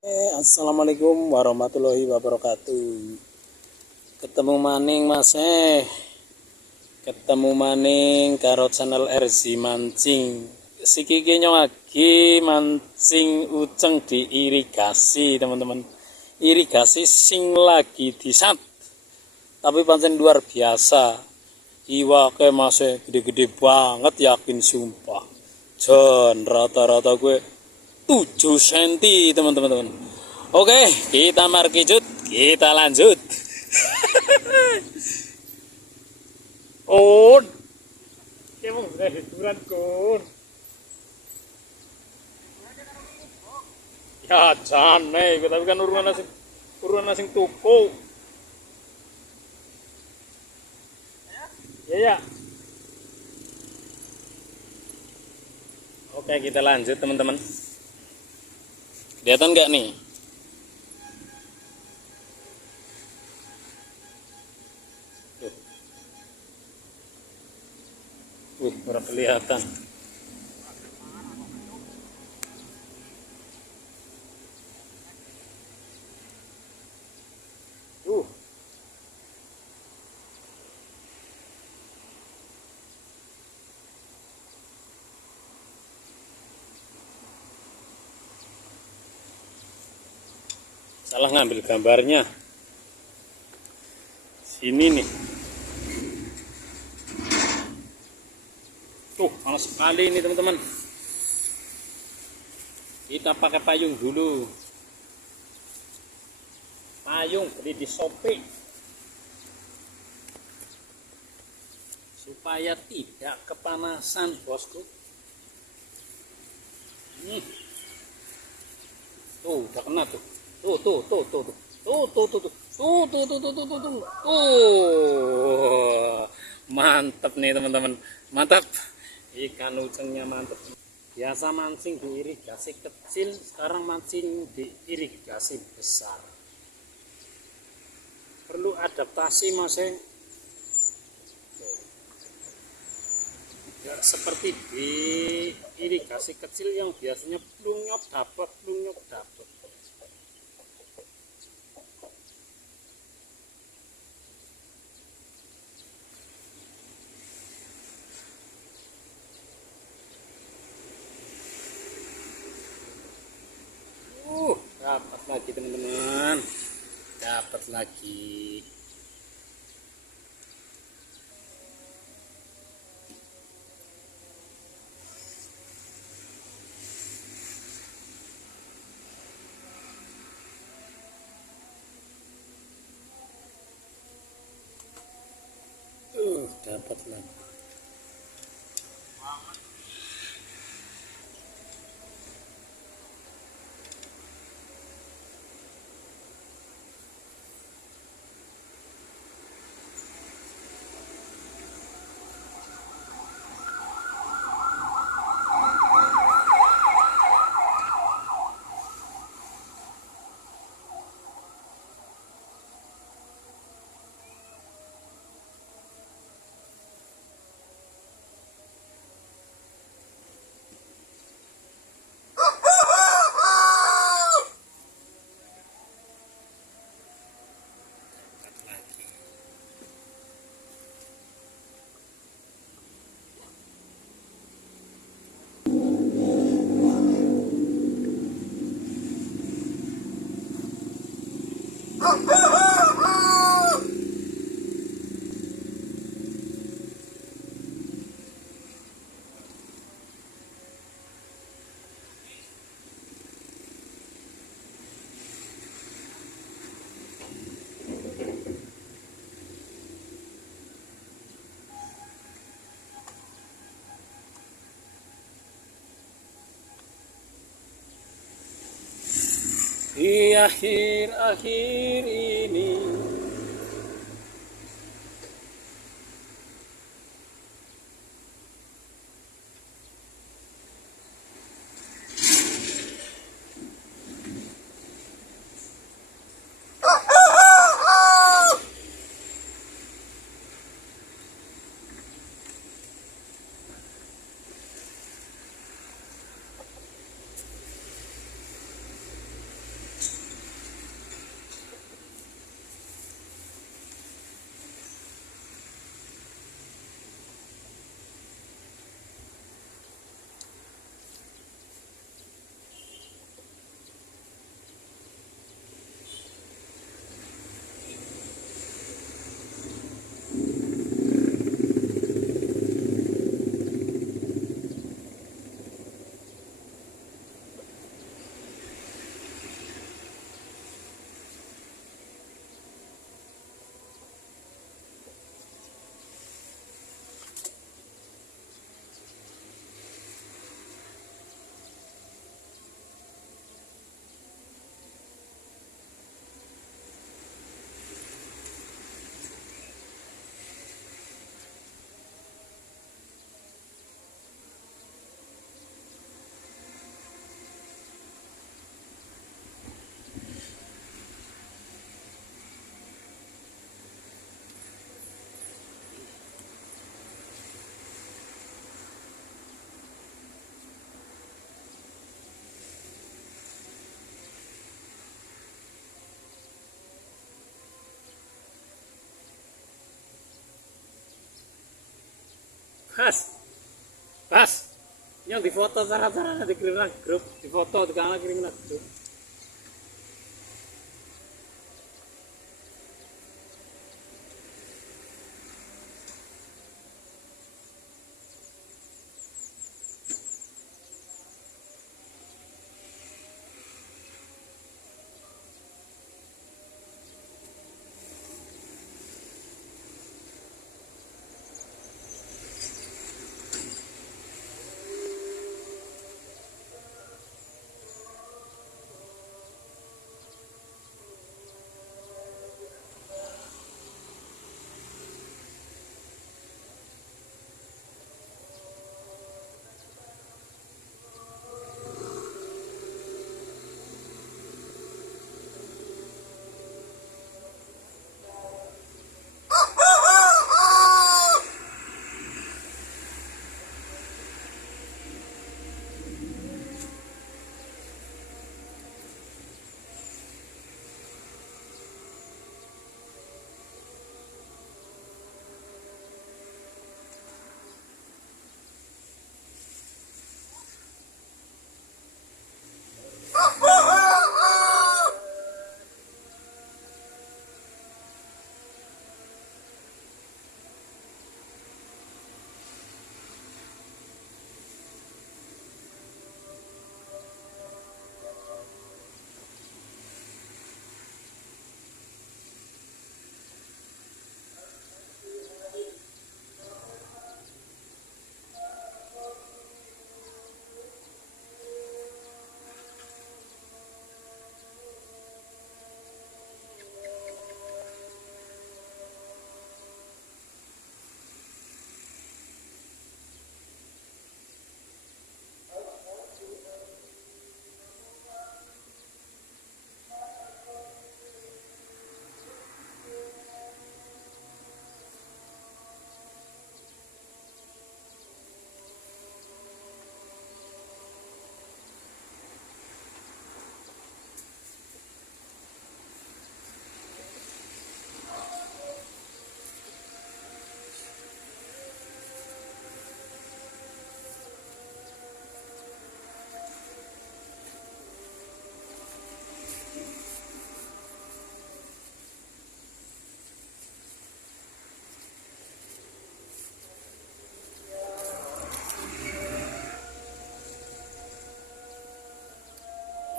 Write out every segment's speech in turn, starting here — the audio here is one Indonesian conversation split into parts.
Assalamualaikum warahmatullahi wabarakatuh. Ketemu maning Mas ketemu maning karo channel RZ Mancing. Sikiki lagi mancing uceng di irigasi, teman-teman. Irigasi sing lagi disat. Tapi pancen luar biasa. Iwake Mas gede-gede banget, yakin sumpah. Jon rata-rata gue 7 cm, teman-teman. Oke, kita markijut, kita lanjut. Kun, emang udah hiburan kun. Ya jane, tapi kan urunan asing tuku. Ya ya. Oke, kita lanjut teman-teman. Kelihatan nggak nih? Kurang kelihatan. Salah ngambil gambarnya. Sini nih. Tuh, panas sekali ini teman-teman. Kita pakai payung dulu. Payung beli di Shopee. Supaya tidak kepanasan, bosku. Tuh, udah kena tuh. Tuh. Mantap nih teman-teman. Mantap. Ikan ucengnya mantap. Biasa mancing di irigasi kecil, sekarang mancing di irigasi besar. Perlu adaptasi Mas. Ya, seperti di irigasi kecil yang biasanya plungnyop dapat. Dapat lagi teman-teman, dapat lagi. Dapat lagi. Di akhir-akhir ini Pas, pas. Yang di foto cara-cara dikirim nang grup, di foto di kamar kirim nang grup.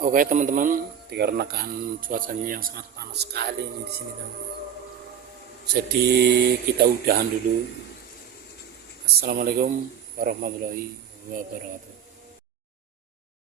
Oke teman-teman, dikarenakan cuacanya yang sangat panas sekali ini di sini teman. Jadi kita udahan dulu. Assalamualaikum warahmatullahi wabarakatuh.